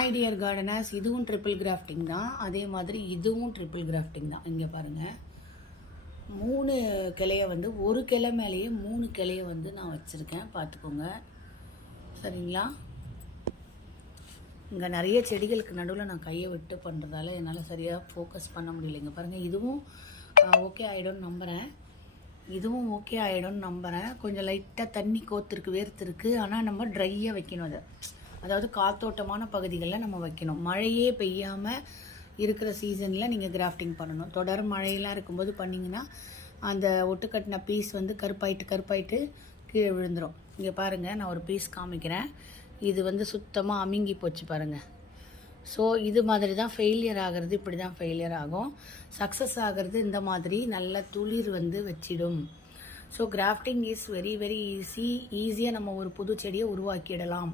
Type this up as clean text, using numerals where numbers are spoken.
Hi dear gardeners, இதுவும் triple grafting தான். அதே மாதிரி இதுவும் ட்ரிபிள் கிராஃப்டிங் தான். இங்கே பாருங்கள், 3 கிளையை வந்து ஒரு கிளை மேலேயே 3 கிளையை வந்து நான் வச்சுருக்கேன். பார்த்துக்கோங்க சரிங்களா. இங்கே நிறைய செடிகளுக்கு நடுவில் நான் கையை விட்டு பண்ணுறதால என்னால் சரியாக ஃபோக்கஸ் பண்ண முடியல. இங்கே பாருங்கள், இதுவும் ஓகே ஆகிடும்னு நம்புகிறேன். இதுவும் ஓகே ஆகிடும்னு நம்புகிறேன். கொஞ்சம் லைட்டாக தண்ணி கோத்துருக்கு, வேர்த்துருக்கு. ஆனால் நம்ம ட்ரையாக வைக்கணும் அதை, அதாவது காத்தோட்டமான பகுதிகளில் நம்ம வைக்கணும். மழையே பெய்யாமல் இருக்கிற சீசனில் நீங்கள் கிராஃப்டிங் பண்ணணும். தொடர் மழையெல்லாம் இருக்கும்போது பண்ணிங்கன்னா அந்த ஒட்டுக்கட்டின பீஸ் வந்து கருப்பாயிட்டு கீழே விழுந்துடும். இங்கே பாருங்கள், நான் ஒரு பீஸ் காமிக்கிறேன். இது வந்து சுத்தமாக அமுங்கி போச்சு பாருங்கள். ஸோ இது மாதிரி தான் ஃபெயிலியர் ஆகிறது. இப்படி தான் ஃபெயிலியர் ஆகும். சக்ஸஸ் ஆகிறது இந்த மாதிரி நல்ல துளிர் வந்து வச்சிடும். So grafting is very very ஈஸியாக நம்ம ஒரு புது செடியை உருவாக்கிடலாம்.